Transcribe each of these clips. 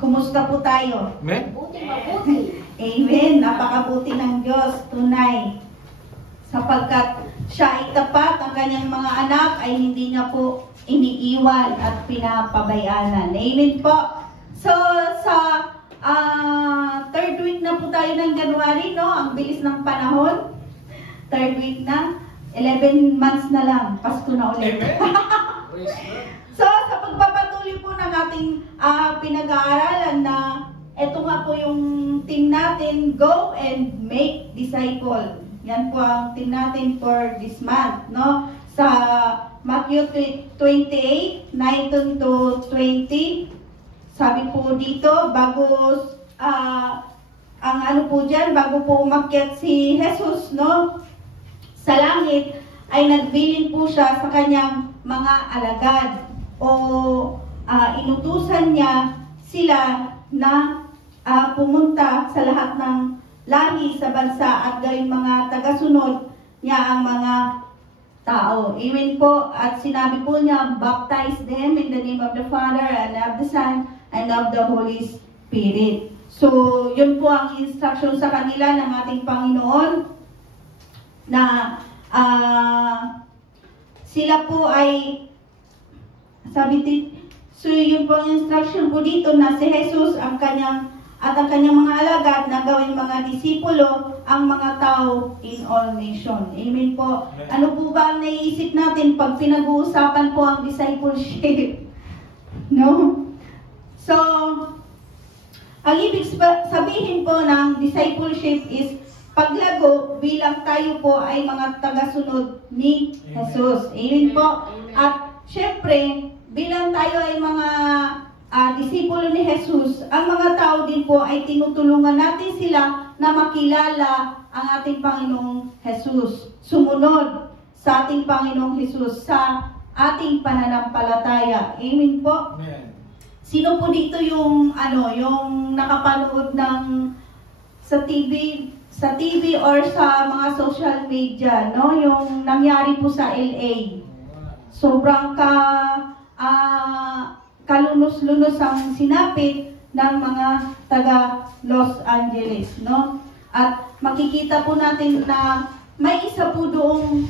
Kumusta po tayo? Amen? Mabuti. Amen. Napakabuti ng Diyos, tunay. Sapagkat siya ay tapat, ang kanyang mga anak ay hindi niya po iniiwan at pinapabayanan. Amen po. So, sa third week na po tayo ng January, no? Ang bilis ng panahon. Third week na. 11 months na lang. Pasko na ulit. So, sa pagpapatuloy po ng ating pinag-aaralan na ito nga po yung team natin, Go and Make Disciple. Yan po ang team natin for this month, no? Sa Matthew 28, 19 to 20, sabi po dito, bago, ang ano po dyan, bago po umakyat si Jesus, no? Sa langit, ay nagbilin po siya sa kanyang mga alagad o inutusan niya sila na pumunta sa lahat ng lahi sa bansa at gawing mga tagasunod niya ang mga tao. Amen po. At sinabi po niya, baptize them in the name of the Father and of the Son and of the Holy Spirit. So, yun po ang instruction sa kanila ng ating Panginoon na sila po ay so yun po ang instruction po dito na si Jesus ang kanyang mga alagad na gawing mga disipulo ang mga tao in all nation. Amen po. Ano po ba ang naiisip natin pag pinag-uusapan po ang discipleship? No? So, ang ibig sabihin po ng discipleship is paglago bilang tayo po ay mga tagasunod ni Jesus. Amen po. At syempre, bilang tayo ay mga disipulo ni Jesus, ang mga tao din po ay tinutulungan natin sila na makilala ang ating Panginoong Jesus. Sumunod sa ating Panginoong Jesus sa ating pananampalataya. Amen po. Amen. Sino po dito yung yung nakapanood ng sa TV or sa mga social media, no? Yung nangyari po sa LA. Sobrang kalunos-lunos ang sinapit ng mga taga Los Angeles, no? At makikita po natin na may isa po doong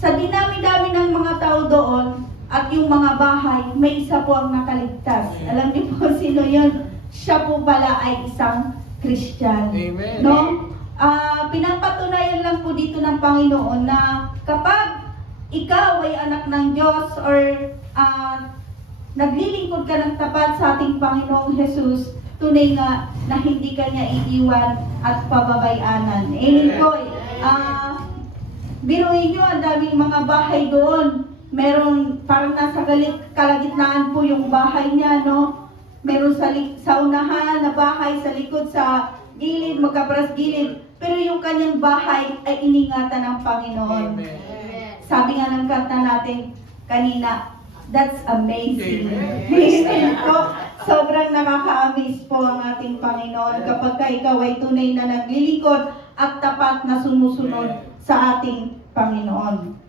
sa dinami-dami ng mga tao doon at yung mga bahay, may isa po ang nakaligtas. Alam niyo po sino yun? Siya po pala ay isang Christian. Amen. No? Pinapatunayan lang po dito ng Panginoon na kapag ikaw ay anak ng Diyos or naglilingkod ka ng tapat sa ating Panginoong Jesus, tunay nga na hindi ka niya iiwan at pababayanan. Amen po. Biruin nyo, ang daming mga bahay doon. Meron, parang nasa kalagitnaan po yung bahay niya, no? Meron sa unahan na bahay, sa likod, sa gilid, magkaparas gilid. Pero yung kanyang bahay ay iningatan ng Panginoon. Amen. Sabi nga ng kanta natin kanina, that's amazing. Amen. Amen po. Sobrang nakaka-amaze po ang ating Panginoon kapag ikaw ay tunay na naglilingkod at tapat na sumusunod sa ating Panginoon.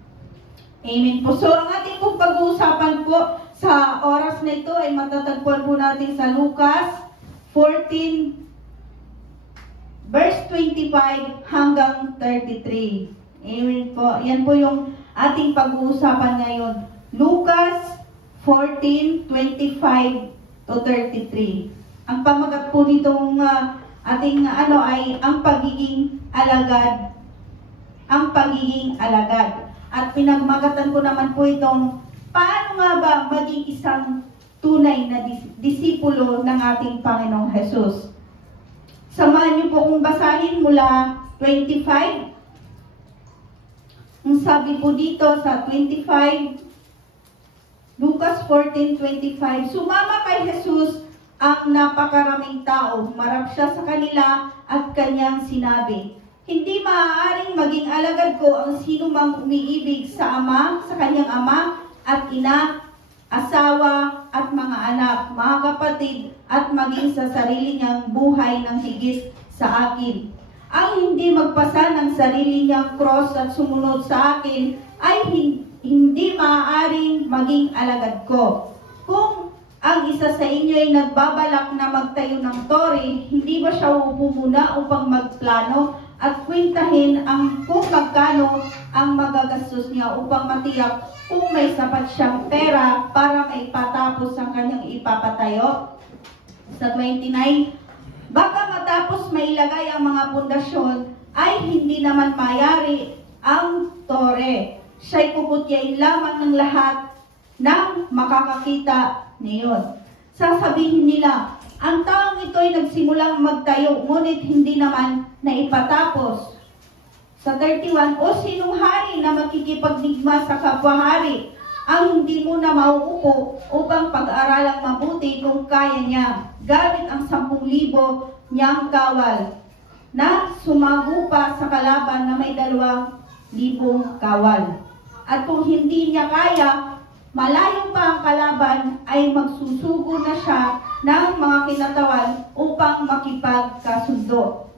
Amen po. So, ang ating pong pag-uusapan po sa oras na ito ay matatagpuan po natin sa Lucas 14, verse 25 hanggang 33. Amen po. Yan po yung ating pag-uusapan ngayon. Lucas 14:25 to 33. Ang pamagat po nitong ating ay ang pagiging alagad. Ang pagiging alagad. At pinagmagatan ko naman po itong paano nga ba maging isang tunay na disipulo ng ating Panginoong Jesus. Samahan niyo po kong basahin mula 25. Ang sabi po dito sa 25, Lucas 14:25, sumama kay Jesus ang napakaraming tao. Humarap siya sa kanila at kanyang sinabi, hindi maaaring maging alagad ko ang sino mang umiibig sa kanyang ama at ina, asawa at mga anak, mga kapatid at maging sa sarili niyang buhay ng higit sa akin. Ang hindi magpasa ng sarili niyang cross at sumunod sa akin ay hindi maaaring maging alagad ko. ang isa sa inyo ay nagbabalak na magtayo ng tore, hindi ba siya uupo muna upang magplano at kwentahin kung magkano ang magagastos niya upang matiyak kung may sapat siyang pera para maipatapos ang kanyang ipapatayo? Sa 29, baka matapos mailagay ang mga pundasyon ay hindi naman mayari ang tore. Siya'y kukutyain lamang ng lahat ng makakakita niyon. Sasabihin nila, ang taong ito ay nagsimulang magtayo, ngunit hindi naman naipatapos. Sa 31, o sinong hari na makikipagdigma sa kapwa-hari ang hindi mo na mauupo upang pag-aralang mabuti kung kaya niya, gamit ang 10,000 niyang kawal, na sumagupa sa kalaban na may 2,000 kawal. At kung hindi niya kaya, malayo pa ang kalaban, ay magsusugo na siya ng mga kinatawan upang makipagkasundo.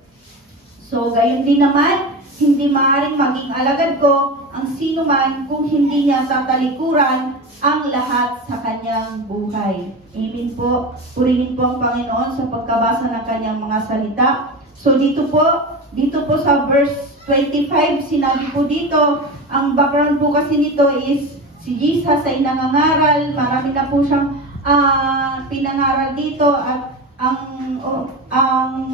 So, gayon din naman, hindi maaaring maging alagad ko ang sino man kung hindi niya tatalikuran ang lahat sa kanyang buhay. Amen po. Purihin po ang Panginoon sa pagkabasa ng kanyang mga salita. So, dito po sa verse 25, sinabi po dito, ang background po kasi nito is si Jesus ay nangangaral, marami na po siyang pinangaral dito at ang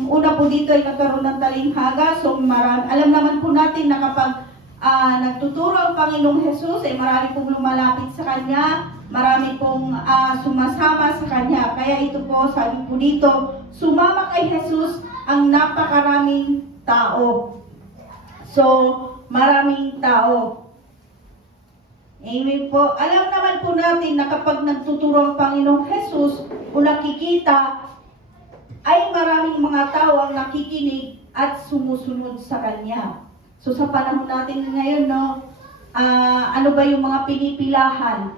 una po dito ay nagkaroon ng talinghaga. So alam naman po natin na kapag nagtuturo ang Panginoong Jesus ay marami pong lumalapit sa Kanya, marami pong sumasama sa Kanya. Kaya ito po, sabi po dito, sumama kay Jesus ang napakaraming tao. So, maraming tao. Amen po. Alam naman po natin na kapag nagtuturo ang Panginoong Jesus o nakikita, ay maraming mga tao ang nakikinig at sumusunod sa Kanya. So sa panahon natin ngayon, no, ano ba yung mga pinipilahan?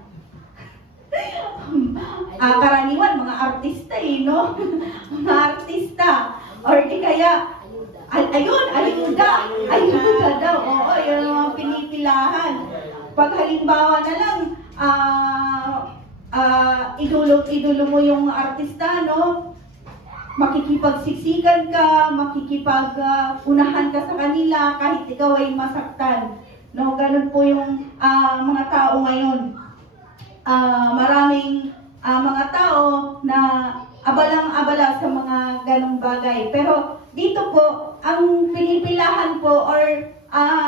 Karaniwan, mga artista no? Mga artista. Or di kaya, ayuda daw. Oo, yung mga pinipilahan. Pag halimbawa na lang, idolo mo yung artista, no? Makikipagsiksikan ka, unahan ka sa kanila kahit ikaw ay masaktan. No, ganun po yung mga tao ngayon. Maraming mga tao na abalang-abala sa mga ganong bagay. Pero dito po, ang pinipilahan po or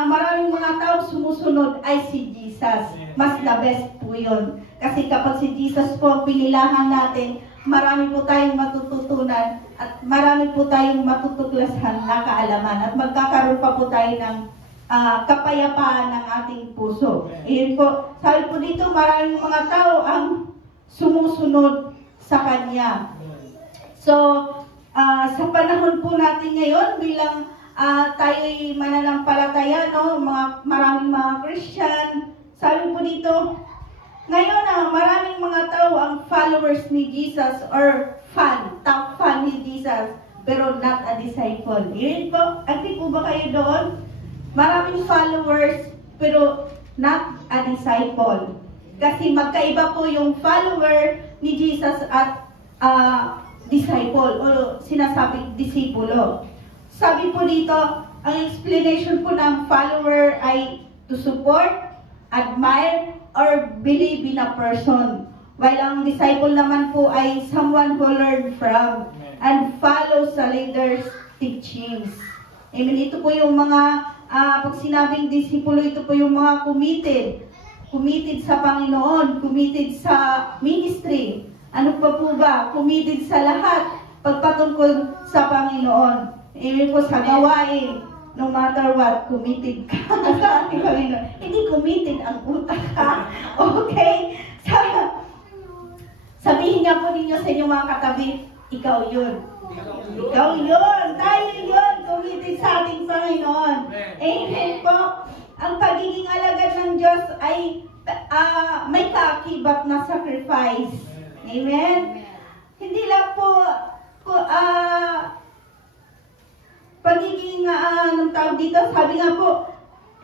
maraming mga tao sumusunod ay si Jesus. Mas the best po yun. Kasi kapag si Jesus po ang pinilahan natin, marami po tayong matututunan at marami po tayong matutuklasan na kaalaman at magkakaroon pa po tayo ng kapayapaan ng ating puso. Iyon po, sabi po dito, maraming mga tao ang sumusunod sa Kanya. So, sa panahon po natin ngayon, bilang tayo'y mananampalataya, no? Maraming mga Christian, sabi po dito, ngayon maraming mga tao ang followers ni Jesus or top fan ni Jesus, pero not a disciple. Yun po, agree po ba kayo doon? Maraming followers, pero not a disciple. Kasi magkaiba po yung follower ni Jesus at disciple o sinasabing disipulo. Sabi po dito, ang explanation po ng follower ay to support, admire, or believe in a person. While ang disciple naman po ay someone who learn from and follow sa leader's teachings. Amen. Ito po yung mga, pag sinabing disipulo, ito po yung mga committed. Committed sa Panginoon, committed sa ministry. Ano pa po ba? Committed sa lahat, pagpatungkol sa Panginoon. Amen po sa gawain. No matter what, committed ka sa ating Panginoon. Hindi committed ang utak ka. Okay? Sabihin nga po ninyo sa inyong mga katabi, ikaw yun. Ikaw yun. Tayo yun. Committed sa ating Panginoon. Amen po. Ang pagiging alagad ng Diyos ay may kaakibat na sacrifice. Amen? Hindi lang po pagiging, anong tawag dito, sabi nga po,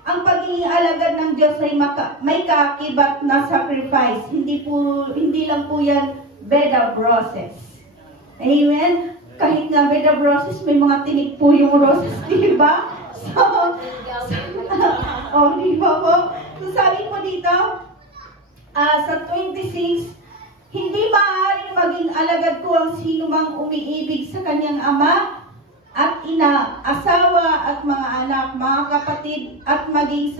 ang pagiging alagad ng Diyos ay may kaakibat na sacrifice. Hindi lang po yan bed of roses. Amen? Kahit nga bed of roses, may mga tinik po yung roses, di ba? So, di ba po? So, sabi po dito, sa 26, hindi maaaring maging alagad ko ang sino mang umiibig sa kanyang ama at ina, asawa at mga anak, mga kapatid at maging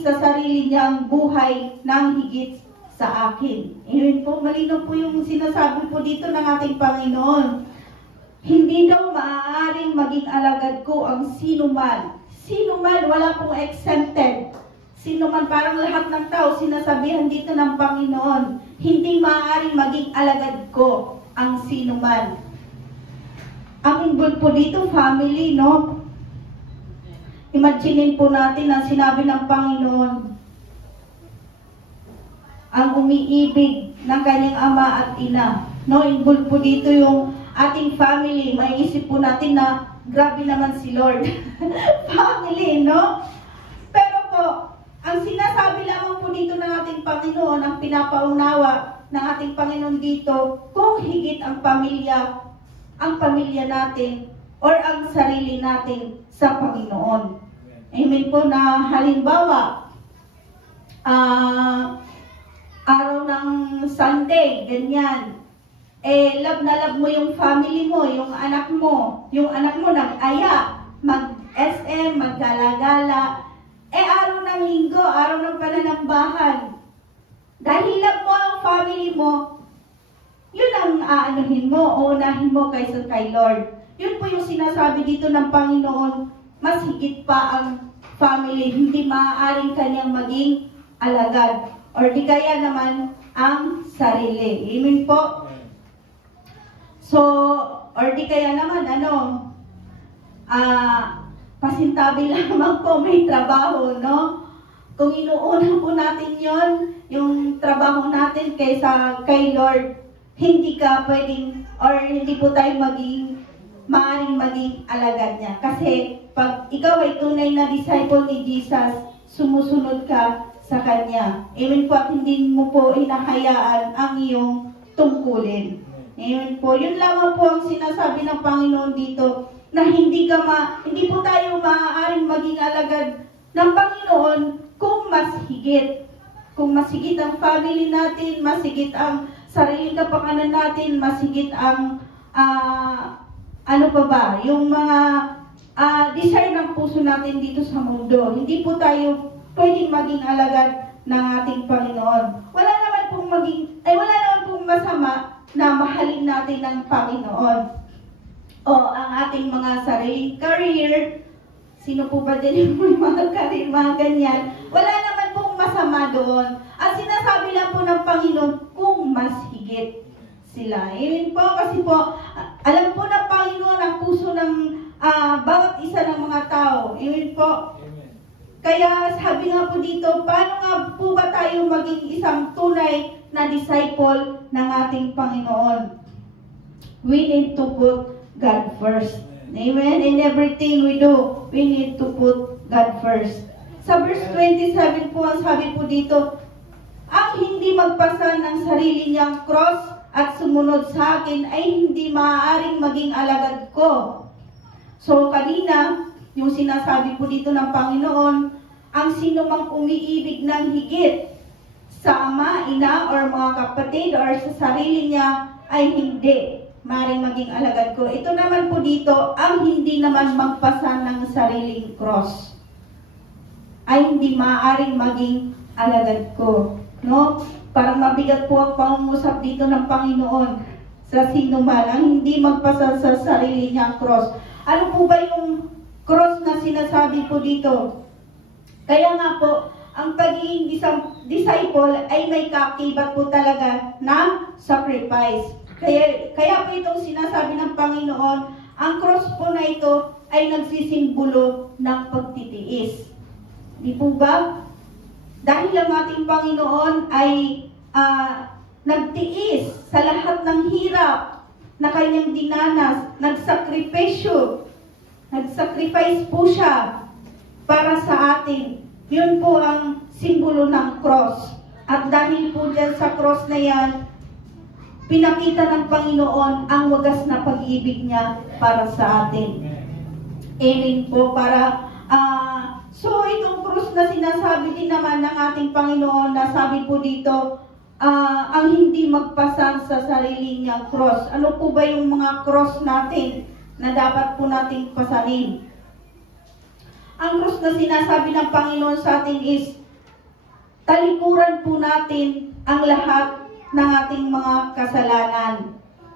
sa sarili niyang buhay ng higit sa akin. Amen po, malinaw po yung sinasabi po dito ng ating Panginoon. Hindi daw maaaring maging alagad ko ang sino man. Sino man, wala pong exempted. Sino man, parang lahat ng tao, sinasabihan dito ng Panginoon, hindi maaaring maging alagad ko ang sino man. Ang involved po dito, family, no? Imaginin po natin ang sinabi ng Panginoon, ang umiibig ng kanyang ama at ina. No, involved po dito yung ating family. Maiisip po natin na grabe naman si Lord. Family, no? Pero po, ang sinasabi lamang po dito ng ating Panginoon, ang pinapaunawa ng ating Panginoon dito, kung higit ang pamilya natin or ang sarili natin sa Panginoon. Amen po na halimbawa, araw ng Sunday, ganyan. Love na love mo yung family mo, yung anak mo nag-aya, mag-SM, maggala-gala. Araw ng linggo, araw ng pananambahan. Dahil love mo ang family mo, yun ang aanuhin mo o unahin mo kaysa kay Lord. Yun po yung sinasabi dito ng Panginoon, mas higit pa ang family, hindi maaaring kanyang maging alagad. Or di kaya naman ang sarili. Amen po? So, or di kaya naman, pasintabi lamang po may trabaho, no? Kung inuuna po natin yon, yung trabaho natin kaysa kay Lord, hindi ka pwedeng, or hindi po tayo maaaring maging alagad niya. Kasi, pag ikaw ay tunay na disciple ni Jesus, sumusunod ka sa Kanya. Amen po, at hindi mo po hinahayaan ang iyong tungkulin. Amen po. Yun lamang po ang sinasabi ng Panginoon dito, na hindi po tayo maaaring maging alagad ng Panginoon kung mas higit. Kung mas higit ang family natin, mas higit ang sariling kapakanan natin, mas higit ang yung mga desire ng puso natin dito sa mundo. Hindi po tayo pwedeng maging alagad ng ating Panginoon. Wala naman pong masama na mahalin natin ng Panginoon. O ang ating mga sariling career, sino po ba din yung mga career, mga ganyan, wala naman pong masama doon. At sinasabi lang po ng Panginoon kung mas higit sila. Amen po, kasi po, alam po ng Panginoon ang puso ng bawat isa ng mga tao. Amen po. Kaya sabi nga po dito, paano nga po ba tayo maging isang tunay na disciple ng ating Panginoon? We need to put God first. Amen? In everything we do, we need to put God first. Sa verse 27 po, ang sabi po dito, ang hindi magpasa ng sarili niyang cross at sumunod sa akin ay hindi maaaring maging alagad ko. So kanina, yung sinasabi po dito ng Panginoon, ang sino mang umiibig ng higit sa ama, ina, or mga kapatid, or sa sarili niya, ay hindi maaaring maging alagad ko. Ito naman po dito, ang hindi naman magpasa ng sariling cross ay hindi maaaring maging alagad ko. No? Parang mabigat po ang pangungusap dito ng Panginoon sa sino man ang hindi magpasa sa sarili niyang cross. Ano po ba yung cross na sinasabi po dito? Kaya nga po, ang pagiging disciple ay may kaakibat po talaga na sacrifice. Kaya po itong sinasabi ng Panginoon, ang cross po na ito ay nagsisimbolo ng pagtitiis. Di po ba? Dahil ang ating Panginoon ay nagtiis sa lahat ng hirap na kanyang dinanas, nagsacrifice po siya para sa atin. Yun po ang simbolo ng cross. At dahil po dyan sa cross na yan, pinakita ng Panginoon ang wagas na pag-ibig niya para sa atin. Amen po. So itong krus na sinasabi din naman ng ating Panginoon, na sabi po dito, ang hindi magpasang sa sarili niyang cross. Ano po ba yung mga cross natin na dapat po nating pasanin? Ang cross na sinasabi ng Panginoon sa atin is, talikuran po natin ang lahat ng ating mga kasalanan.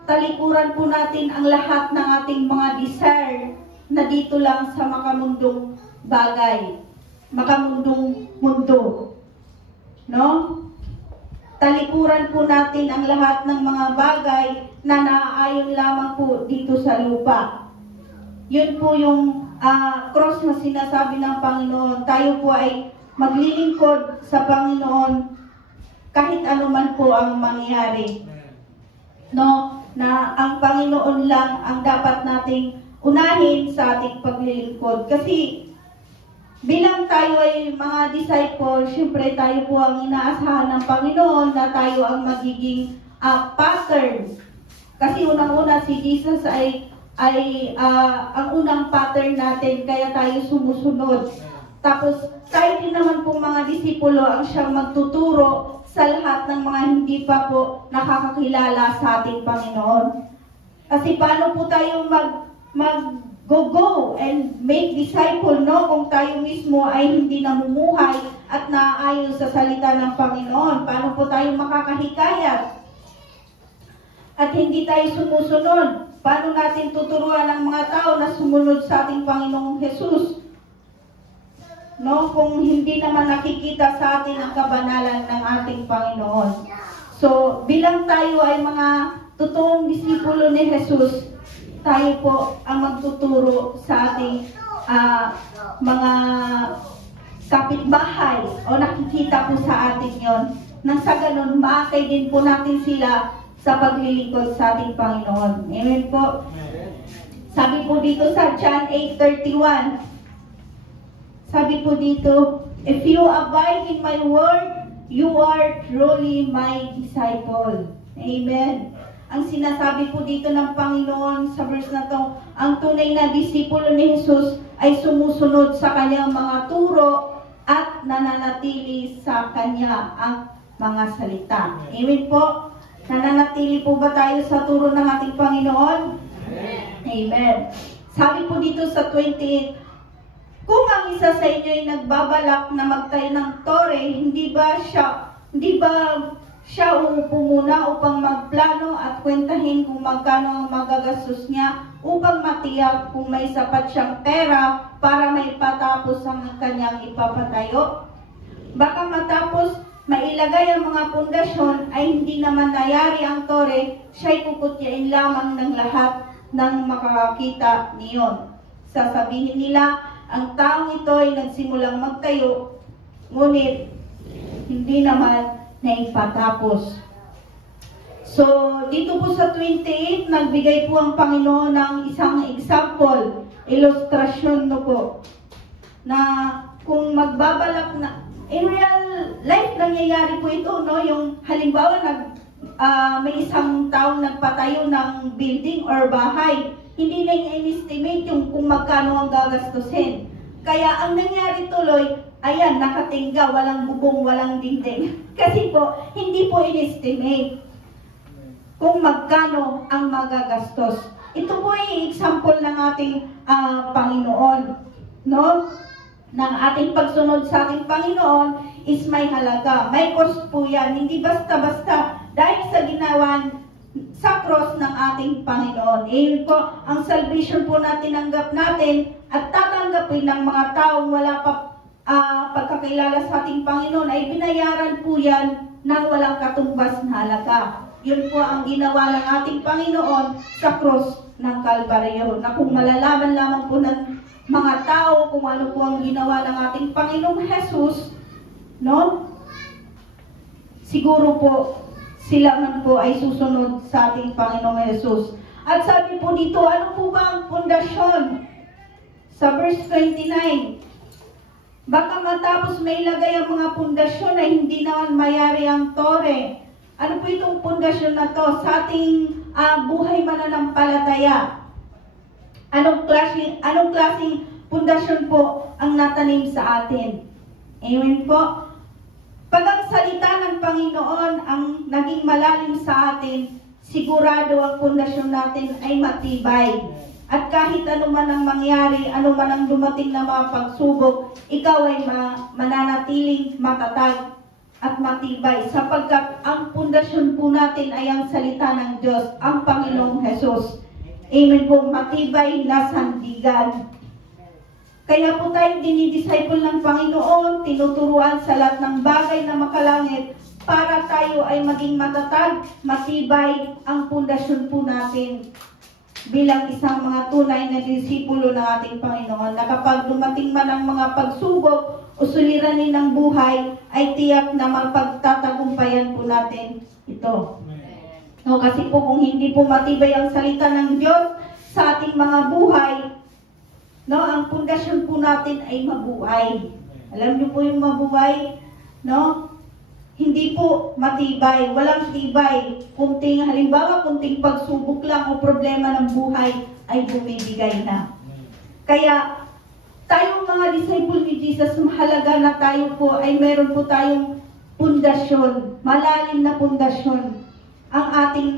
Talikuran po natin ang lahat ng ating mga desire na dito lang sa makamundong bagay, makamundong mundo. No? Talikuran po natin ang lahat ng mga bagay na naaayon lamang po dito sa lupa. Yun po yung cross na sinasabi ng Panginoon. Tayo po ay maglilingkod sa Panginoon kahit anuman po ang mangyari. No? Na ang Panginoon lang ang dapat nating unahin sa ating paglilingkod. Kasi bilang tayo ay mga disciple, syempre tayo po ang inaasahan ng Panginoon na tayo ang magiging pattern. Kasi unang-una si Jesus ay ang unang pattern natin, kaya tayo sumusunod. Tapos tayo din naman pong mga disipulo ang siyang magtuturo sa lahat ng mga hindi pa po nakakakilala sa ating Panginoon. Kasi paano po tayo go and make disciple, no? Kung tayo mismo ay hindi namumuhay at naaayon sa salita ng Panginoon. Paano po tayo makakahikayat? At hindi tayo sumusunod. Paano natin tuturuan ang mga tao na sumunod sa ating Panginoong Jesus? No? Kung hindi naman nakikita sa atin ang kabanalan ng ating Panginoon. So, bilang tayo ay mga totoong disipulo ni Jesus, tayo po ang magtuturo sa ating mga kapitbahay o nakikita po sa atin yon. Nang sa ganun, maakay din po natin sila sa paglilingkod sa ating Panginoon. Amen po. Sabi po dito sa John 8:31, sabi po dito, if you abide in my word, you are truly my disciple. Amen. Ang sinasabi po dito ng Panginoon sa verse na to, ang tunay na disipulo ni Jesus ay sumusunod sa kanyang mga turo at nananatili sa kanya ang mga salita. Amen po. Nananatili po ba tayo sa turo ng ating Panginoon? Amen. Sabi po dito sa 28, kung ang isa sa inyo ay nagbabalak na magtayo ng tore, hindi ba siya uupo muna upang magplano at kwentahin kung magkano ang magagastos niya upang matiyak kung may sapat siyang pera para may patapos ang kanyang ipapatayo? Baka matapos mailagay ang mga pundasyon ay hindi naman nayari ang tore, siya'y kukutyain lamang ng lahat ng makakakita niyon. Sasabihin nila, ang taong ito ay nagsimulang magtayo, ngunit hindi naman naipatapos. So, dito po sa 28, nagbigay po ang Panginoon ng isang example, ilustrasyon no po, na kung magbabalak na, in real life, nangyayari po ito, no? Yung halimbawa, may isang taong nagpatayo ng building or bahay, hindi na in-estimate yung kung magkano ang gagastusin. Kaya ang nangyari tuloy, ayan, nakatingga, walang bubong, walang dingding. Kasi po, hindi po in-estimate kung magkano ang magagastos. Ito po ay example ng ating Panginoon, no? Ng ating pagsunod sa ating Panginoon is may halaga. May cost po yan. Hindi basta-basta dahil sa ginawa sa cross ng ating Panginoon. Ayon po, ang salvation po na tinanggap natin at tatanggapin ng mga taong wala pa pagkakilala sa ating Panginoon ay binayaran po yan ng walang katumbas na halaga. Yun po ang ginawa ng ating Panginoon sa cross ng Kalbaryo. Na kung malalaman lamang po ng mga tao kung ano po ang ginawa ng ating Panginoong Jesus, no? Siguro po sila man po ay susunod sa ating Panginoong Jesus. At sabi po dito, ano po ba ang pundasyon? Sa verse 29, baka matapos may lagay ang mga pundasyon ay hindi naman mayari ang tore Ano po itong pundasyon na to sa ating buhay mananampalataya? Anong klaseng pundasyon po ang natanim sa atin? Amen po. Pag ang salita ng Panginoon ang naging malalim sa atin, sigurado ang pundasyon natin ay matibay. At kahit ano man ang mangyari, ano man ang dumating na mga pagsubok, ikaw ay mananatiling matatag at matibay sapagkat ang pundasyon po natin ay ang salita ng Diyos, ang Panginoong Hesus. Amen po, matibay na sandigan. Kaya po tayo dinidisciple ng Panginoon, tinuturuan sa lahat ng bagay na makalangit para tayo ay maging matatag, matibay ang pundasyon po natin bilang isang mga tunay na disipulo ng ating Panginoon na kapag dumating man ang mga pagsubok o suliranin ng buhay, ay tiyak na mapagtatagumpayan po natin ito. No, kasi po kung hindi po matibay ang salita ng Diyos sa ating mga buhay, no, ang pundasyon po natin ay mabuhay. Alam niyo po yung mabuhay, no? Hindi po matibay, walang tibay. Halimbawa, kunting pagsubok lang o problema ng buhay ay bumibigay na. Kaya, tayong mga disciple ni Jesus, mahalaga na tayo po ay meron po tayong pundasyon, malalim na pundasyon. Ang ating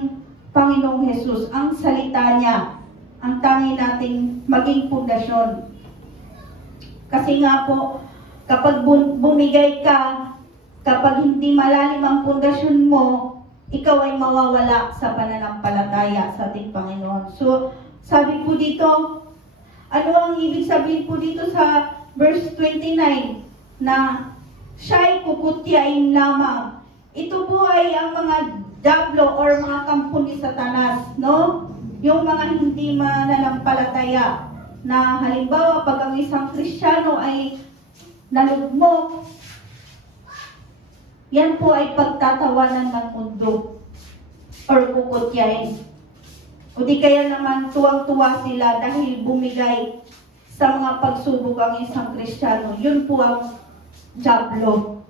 Panginoong Hesus, ang salita niya, ang tangi nating maging pundasyon. Kasi nga po, kapag bumigay ka, kapag hindi malalim ang pundasyon mo, ikaw ay mawawala sa pananampalataya sa ating Panginoon. So, sabi po dito, ano ang ibig sabihin po dito sa verse 29 na siya'y kukutyain lamang. Ito po ay ang mga dablo or mga kampo ni Satanas, no? Yung mga hindi mananampalataya na halimbawa pag ang isang Kristiyano ay nalugmok, yan po ay pagtatawanan ng mundo or kukutyain. O di kaya naman tuwang-tuwa sila dahil bumigay sa mga pagsubok ang isang Kristiyano. Yun po ang jablo.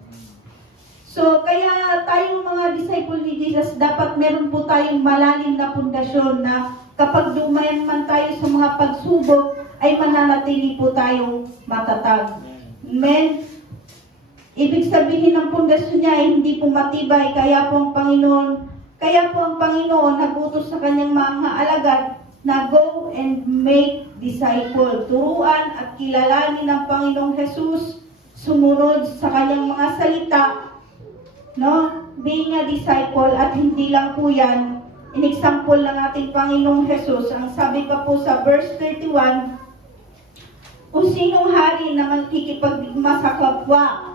So, kaya tayong mga disciple ni Jesus, dapat meron po tayong malalim na pundasyon na kapag dumayan man tayo sa mga pagsubok, ay mananatili po tayong matatag. Amen? Ibig sabihin ng pundasyon niya ay hindi po matibay, kaya po ang Panginoon nagutos sa kanyang mga alagad na go and make disciple. Turuan at kilalanin ng Panginoong Hesus, sumunod sa kanyang mga salita, no? Being a disciple, at hindi lang po yan, in-example ng ating Panginoong Hesus. Ang sabi pa po sa verse 31, kung sinong hari na magkikipagdigma sa kapwa,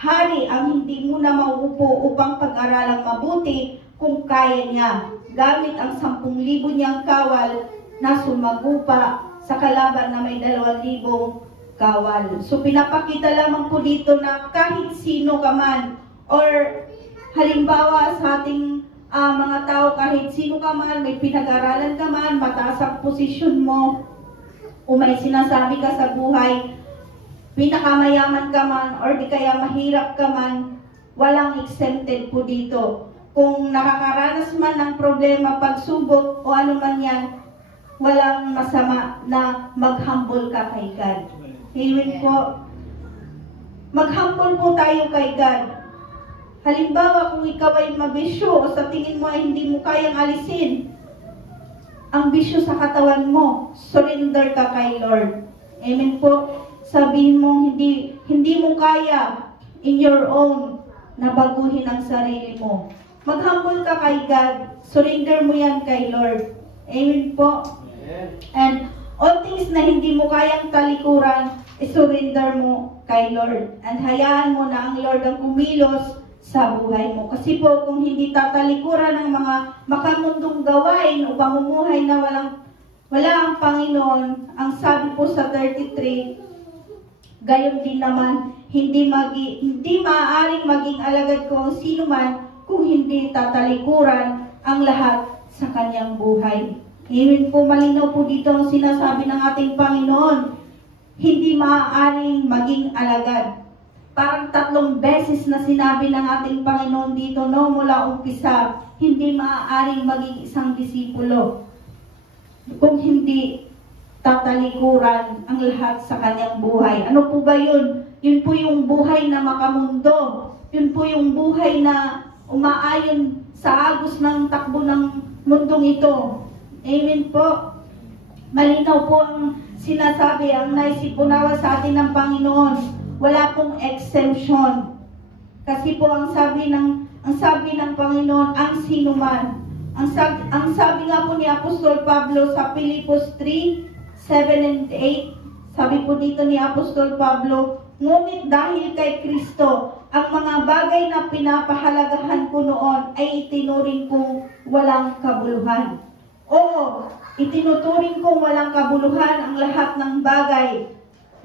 hari ang hindi muna mauupo upang pag-aralang mabuti kung kaya niya, gamit ang 10,000 niyang kawal na sumagupa sa kalaban na may 2,000 kawal. So pinapakita lamang po dito na kahit sino ka man, or halimbawa sa ating mga tao, kahit sino ka man, may pinag-aralan ka man, mataas ang posisyon mo, o may sinasabi ka sa buhay, pinakamayaman ka man, or di kaya mahirap ka man, walang exempted po dito. Kung nakakaranas man ng problema, pagsubok, o ano man yan, walang masama na mag-humble ka kay God. Amen po. Mag-humble po tayo kay God. Halimbawa, kung ikaw ay mabisyo o sa tingin mo ay hindi mo kayang alisin ang bisyo sa katawan mo, surrender ka kay Lord. Amen po. Sabihin mo, hindi mo kaya in your own na baguhin ang sarili mo. Mag-humble ka kay God. Surrender mo yan kay Lord. Amen po. And all things na hindi mo kayang talikuran, surrender mo kay Lord. And hayaan mo na ang Lord ang kumilos sa buhay mo. Kasi po, kung hindi tatalikuran ng mga makamundong gawain o pamumuhay na wala ang Panginoon, ang sabi po sa 33, gayon din naman, hindi maaaring maging alagad ko sino man kung hindi tatalikuran ang lahat sa kanyang buhay. Amen po, malinaw po dito ang sinasabi ng ating Panginoon, hindi maaaring maging alagad. parang 3 beses na sinabi ng ating Panginoon dito, no, mula umpisa, hindi maaaring maging isang disipulo kung hindi tatalikuran ang lahat sa kanyang buhay. Ano po ba yun? Yun po yung buhay na makamundo. Yun po yung buhay na umaayon sa agos ng takbo ng mundong ito. Amen po. Malinaw po ang sinasabi, ang naisipunawa sa atin ng Panginoon. Wala pong exemption. Kasi po ang sabi ng Panginoon, ang sinuman. Ang sabi nga po ni Apostol Pablo sa Filipos 3:7 and 8, sabi po dito ni Apostol Pablo, ngunit dahil kay Kristo, ang mga bagay na pinapahalagahan ko noon ay itinuring kong walang kabuluhan. Oo, itinuturing kong walang kabuluhan ang lahat ng bagay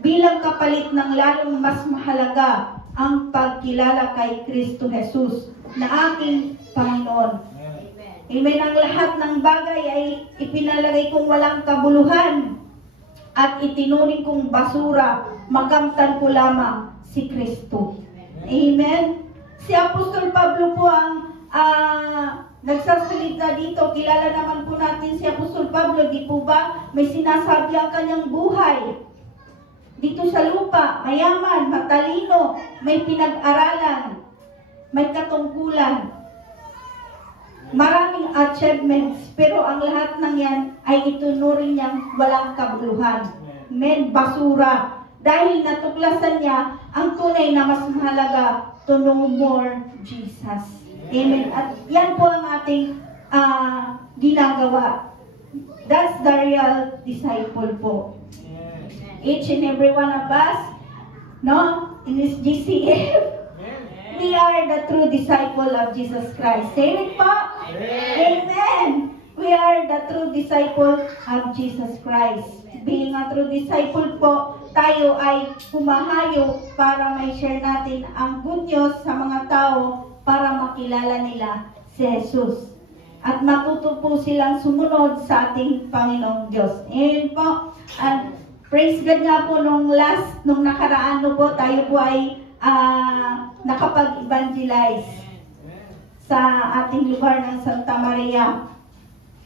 bilang kapalit ng lalong mas mahalaga ang pagkilala kay Kristo Jesus na aking Panginoon. Amen. Ang lahat ng bagay ay ipinalagay kong walang kabuluhan at itinuring kong basura, makamtan ko lamang si Kristo. Amen. Si Apostol Pablo po ang nagsasalita dito. Kilala naman po natin si Apostol Pablo, di po ba? May sinasabi ang kanyang buhay. Dito sa lupa, mayaman, matalino, may pinag-aralan, may katungkulan, maraming achievements, pero ang lahat ng yan ay itunuring niyang walang kabuluhan. Men, basura. Dahil natuklasan niya ang tunay na mas mahalaga, to know more Jesus. Amen. At yan po ang ating ginagawa. That's the real disciple po. Each and every one of us, no, in this GCF, we are the true disciple of Jesus Christ. Amen po? Amen. We are the true disciple of Jesus Christ. Being a true disciple po, tayo ay humahayo para may share natin ang good news sa mga tao para makilala nila si Jesus. At matuto po silang sumunod sa ating Panginoong Diyos. Amen po. At praise God nga po nung nakaraan po, tayo po ay nakapag-evangelize sa ating lugar ng Santa Maria.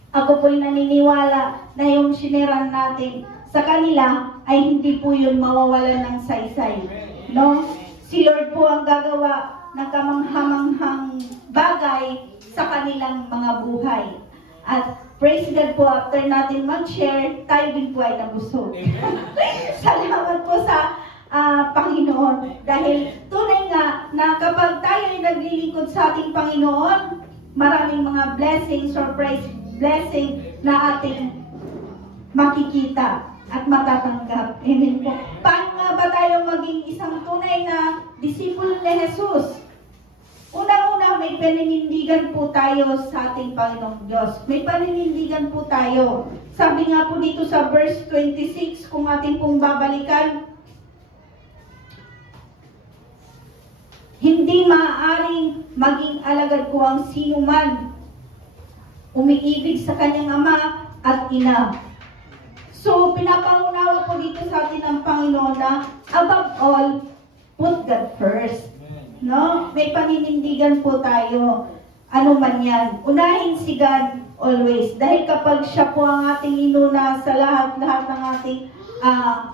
Ako po'y naniniwala na yung sineran natin sa kanila ay hindi po yun mawawalan ng saysay. No? Si Lord po ang gagawa ng kamanghamanghang bagay sa kanilang mga buhay. At praise God po, after natin mag-share, tayo din po ay nabusog. Salamat po sa Panginoon. Dahil tunay nga na kapag tayo ay naglilingkod sa ating Panginoon, maraming mga blessing, surprise blessing na ating makikita at matatanggap. Amen po. Paano nga ba tayo maging isang tunay na disipulo ni Jesus? Unang-una, may paninindigan po tayo sa ating Panginoong Diyos. May paninindigan po tayo. Sabi nga po dito sa verse 26, kung ating pong babalikan, hindi maaaring maging alagad ko ang sino man umiibig sa kanyang ama at ina. So, pinapangunawa po dito sa atin ng Panginoon na above all, put God first. No? May paninindigan po tayo. Ano man yan. Unahin si God always. Dahil kapag siya po ang ating inuna sa lahat ng ating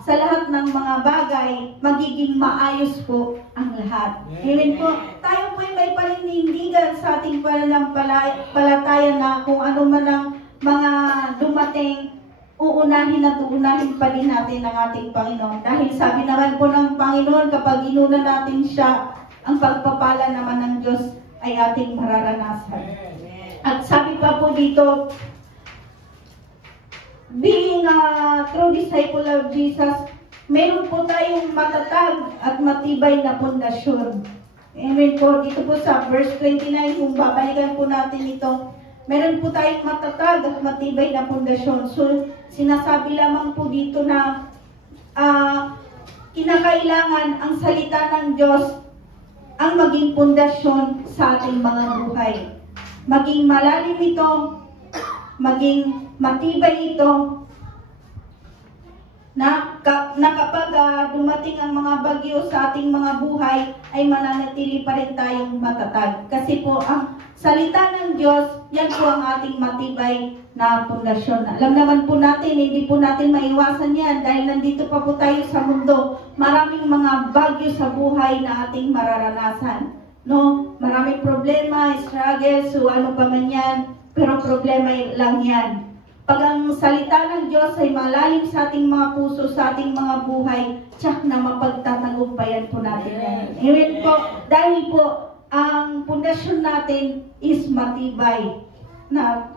sa lahat ng mga bagay, magiging maayos po ang lahat. Amen po. Tayo po ay may paninindigan sa ating pananampalataya na kung ano man ang mga dumating, uunahin at uunahin pa din natin ang ating Panginoon. Dahil sabi naman po ng Panginoon, kapag inuna natin siya, ang pagpapala naman ng Diyos ay ating mararanasan. At sabi pa po dito, being a true disciple of Jesus, meron po tayong matatag at matibay na pundasyon. Amen po. Dito po sa verse 29, kung babalikan po natin ito, meron po tayong matatag at matibay na pundasyon. So, sinasabi lamang po dito na kinakailangan ang salita ng Diyos ang maging pundasyon sa ating mga buhay. Maging malalim ito, maging matibay ito, na kapag dumating ang mga bagyo sa ating mga buhay, ay mananatili pa rin tayong matatag. Kasi po, ang salita ng Diyos, yan po ang ating matibay na pundasyon. Alam naman po natin, hindi po natin maiwasan yan dahil nandito pa po tayo sa mundo. Maraming mga bagyo sa buhay na ating mararanasan. No? Maraming problema, struggles, so ano pa man yan, pero problema lang yan. Pag ang salita ng Diyos ay malalim sa ating mga puso, sa ating mga buhay, tiyak na mapagtatagumpayan po natin yan. Amen po. Dahil po, ang pundasyon natin is matibay. Na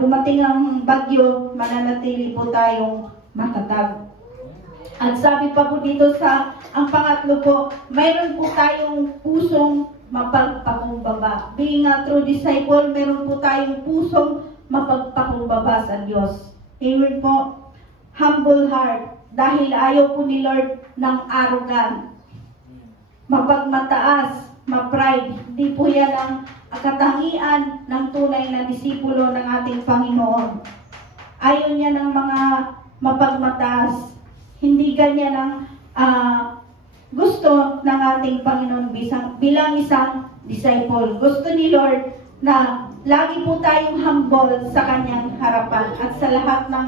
dumating ang bagyo, mananatili po tayong matatag. At sabi pa po dito sa, ang pangatlo po, mayroon po tayong pusong mapagpakumbaba. Being a true disciple, mayroon po tayong pusong mapagpakumbaba sa Diyos. Amen po. Humble heart. Dahil ayaw po ni Lord ng arrogant. Mapagmataas, ma-pride. Hindi po yan ang katangian ng tunay na disipulo ng ating Panginoon. Ayaw niya ng mga mapagmataas. Hindi ganyan ang gusto ng ating Panginoon bilang isang disciple. Gusto ni Lord na lagi po tayong humble sa kanyang harapan at sa lahat ng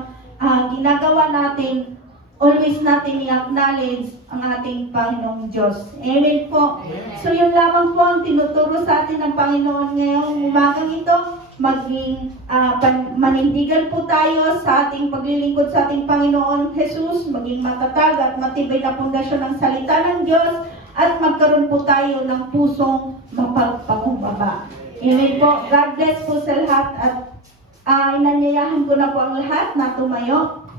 ginagawa natin, always natin i-acknowledge ang ating Panginoong Diyos. Amen po. So yun lamang po ang tinuturo sa atin ng Panginoon ngayong umagang ito. Maging manindigan po tayo sa ating paglilingkod sa ating Panginoon Jesus, maging matatag at matibay na pundasyon ng salita ng Diyos, at magkaroon po tayo ng pusong mapagpakumbaba. Amen po. God bless po sa lahat, at inanyayahan ko na po ang lahat na tumayo.